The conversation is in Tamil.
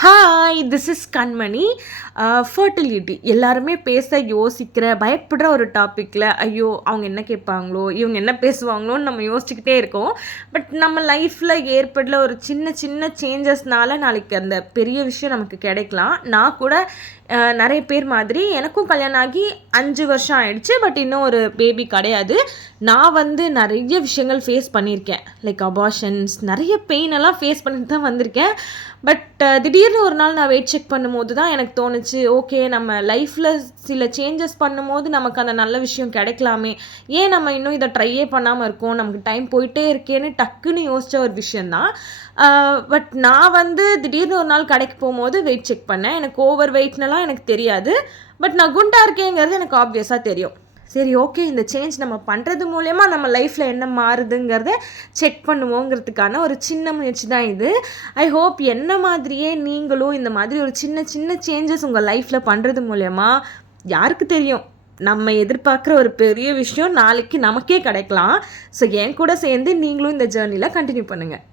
Hi, this is Kanmani. Fertility எல்லாருமே பேச யோசிக்கிற பயப்படுற ஒரு டாப்பிக்கில், ஐயோ அவங்க என்ன கேட்பாங்களோ, இவங்க என்ன பேசுவாங்களோன்னு நம்ம யோசிச்சுக்கிட்டே இருக்கோம். பட் நம்ம லைஃப்பில் ஏற்படுற ஒரு சின்ன சின்ன சேஞ்சஸ்னால நாளைக்கு அந்த பெரிய விஷயம் நமக்கு கிடைக்கலாம். நான் கூட நிறைய பேர் மாதிரி எனக்கும் கல்யாணம் ஆகி 5 வருஷம் ஆயிடுச்சு. பட் இன்னும் ஒரு பேபி கிடையாது. நான் நிறைய விஷயங்கள் ஃபேஸ் பண்ணியிருக்கேன். லைக் அபார்ஷன்ஸ், நிறைய பெயின் எல்லாம் ஃபேஸ் பண்ணிட்டு தான் வந்திருக்கேன். பட் திடீர்னு ஒரு நாள் நான் வெயிட் செக் பண்ணும்போது தான் எனக்கு தோணுச்சு, ஓகே நம்ம லைஃப்பில் சில சேஞ்சஸ் பண்ணும்போது நமக்கு அந்த நல்ல விஷயம் கிடைக்கலாமே, ஏன் நம்ம இன்னும் இதை ட்ரையே பண்ணாமல் இருக்கோம், நமக்கு டைம் போயிட்டே இருக்கேன்னு டக்குன்னு யோசித்த ஒரு விஷயந்தான். பட் நான் திடீர்னு ஒரு நாள் கடைக்கு போகும்போது வெயிட் செக் பண்ணேன். எனக்கு ஓவர் வெயிட்னெல்லாம் எனக்கு தெரியாது. பட் நான் குண்டா இருக்கேங்கிறது எனக்கு ஆப்வியஸாக தெரியும். சரி, ஓகே, இந்த சேஞ்ச் நம்ம பண்ணுறது மூலயமா நம்ம லைஃப்பில் என்ன மாறுதுங்கிறத செக் பண்ணுவோங்கிறதுக்கான ஒரு சின்ன முயற்சி தான் இது. ஐ ஹோப் என்ன மாதிரியே நீங்களும் இந்த மாதிரி ஒரு சின்ன சின்ன சேஞ்சஸ் உங்கள் லைஃப்பில் பண்ணுறது மூலயமா, யாருக்கு தெரியும், நம்ம எதிர்பார்க்குற ஒரு பெரிய விஷயம் நாளைக்கு நமக்கே கிடைக்கலாம். ஸோ என் கூட சேர்ந்து நீங்களும் இந்த ஜேர்னியில் கண்டினியூ பண்ணுங்கள்.